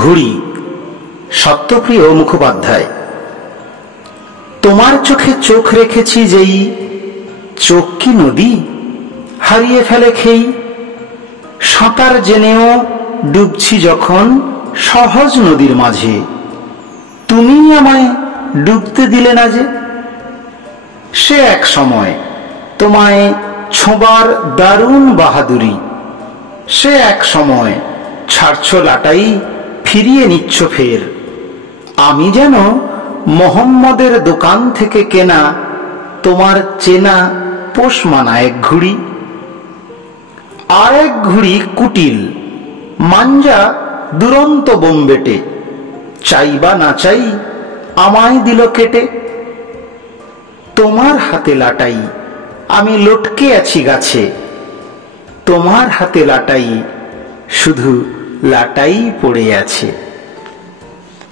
ঘুড়ি, সত্যপ্রিয় মুখোপাধ্যায়। তোমার চোখে চোখ রেখেছি যেই, চোখ কি নদী হারিয়ে ফেলে খেই। সাঁতার জেনেও ডুবছি যখন সহজ নদীর মাঝে, তুমি আমায় ডুবতে দিলে না যে। সে এক সময় তোমায় ছোঁবার দারুণ বাহাদুরি, সে এক সময় ছাড়ছ লাটাই ফিরিয়ে নিচ্ছ ফের। আমি যেন মোহাম্মদের দোকান থেকে কেনা তোমার চেনা পোষ মানা এক ঘুড়ি। আর এক ঘুড়ি কুটিল মাঞ্জা দুরন্ত বোম্বেটে, চাই বা না চাই আমায় দিল কেটে। তোমার হাতে লাটাই আমি লটকে আছি গাছে, তোমার হাতে লাটাই শুধু লাটাই পড়ে আছে।